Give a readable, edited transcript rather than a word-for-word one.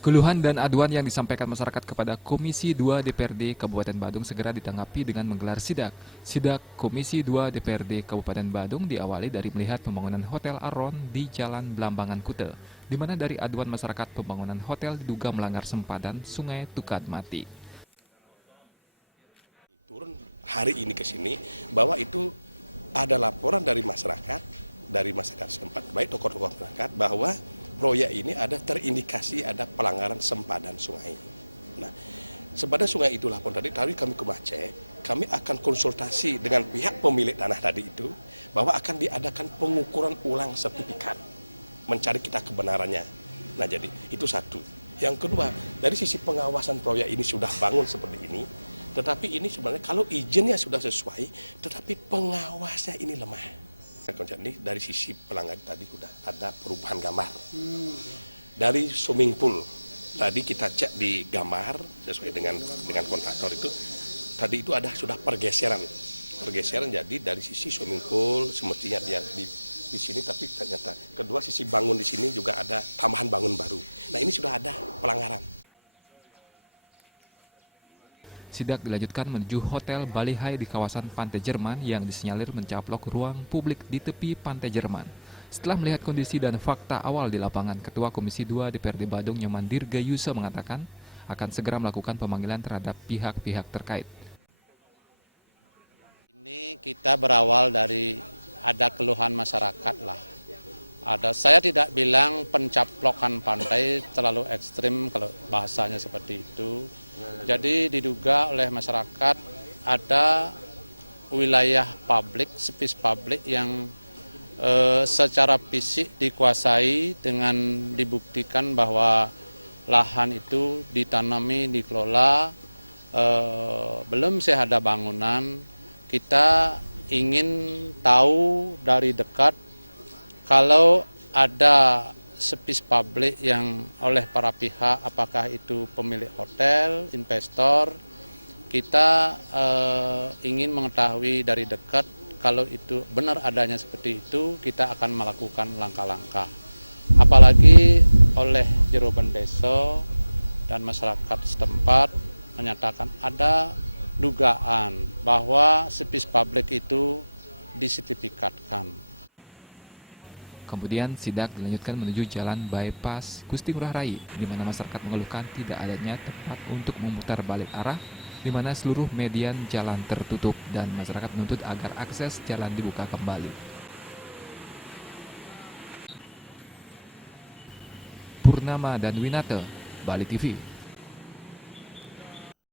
Keluhan dan aduan yang disampaikan masyarakat kepada Komisi 2 DPRD Kabupaten Badung segera ditanggapi dengan menggelar sidak. Sidak Komisi 2 DPRD Kabupaten Badung diawali dari melihat pembangunan Hotel Aron di Jalan Blambangan Kute, di mana dari aduan masyarakat pembangunan hotel diduga melanggar sempadan Sungai Tukad Mati. Turun hari ini ke sini bahwa itu ada laporan dari masyarakat setempat, baik tokoh-tokoh masyarakat, bahwa proyek ini ada terindikasi ada pelanggaran sempadan sungai. Nah, sempadan sungai itu lapor tadi kami ke Aceh, kami akan konsultasi dengan pihak pemilik tanah tadi itu bahwa akan diadakan pengukuran ulang sertifikat, mencari kita kebenarannya. Nah, jadi itu satu. Yang kedua, dari sisi pengawasan proyek ini sudah bangun seperti ini, tetapi ini sebenarnya kalau izinnya sudah sesuai, tetapi pengawasnya ini lemah. Jadi dari sisi pelanggan tadi sudah ada perubahan gambar. Dari swimming pool tadi kita cek di gambar sesuai dengan kontraktor itu, tadi itu ada sudah pergeseran jadi dari sisi swimming pool semestinya dia di sini, tapi ternyata kedua sisi bangun di sini juga ada tambahan bangun baru. Nah, ini sudah ada pelanggaran. Sidak dilanjutkan menuju Hotel Balihai di kawasan Pantai Jerman yang disinyalir mencaplok ruang publik di tepi Pantai Jerman. Setelah melihat kondisi dan fakta awal di lapangan, Ketua Komisi 2 DPRD Badung Nyoman Dirgayusa mengatakan akan segera melakukan pemanggilan terhadap pihak-pihak terkait. Ini kita berawal dari ada keluhan masyarakat lah. Saya tidak bilang pencaplokan pantai terlalu ekstrim kalau bahasanya seperti itu. Jadi diduga oleh masyarakat ada wilayah publik, space publik yang secara fisik dikuasai dengan dibuktikan bahwa lahan itu ditanami, dikelola, belum ada bangunan. Kita ingin tahu dari dekat kalau ada space publik yang oleh para pihak, apakah itu pemilik hotel, investor, kita ingin mengetahui dari dekat kalau itu benar adanya seperti itu, kita akan melakukan langkah-langkah. Apalagi oleh Jero Bendeso dan masyarakat setempat menyatakan ada dugaan bahwa space publik itu disertifikatkan. Kemudian sidak dilanjutkan menuju Jalan Bypass Gusti Ngurah Rai, di mana masyarakat mengeluhkan tidak adanya tempat untuk memutar balik arah, di mana seluruh median jalan tertutup dan masyarakat menuntut agar akses jalan dibuka kembali. Purnama dan Winata, Bali TV.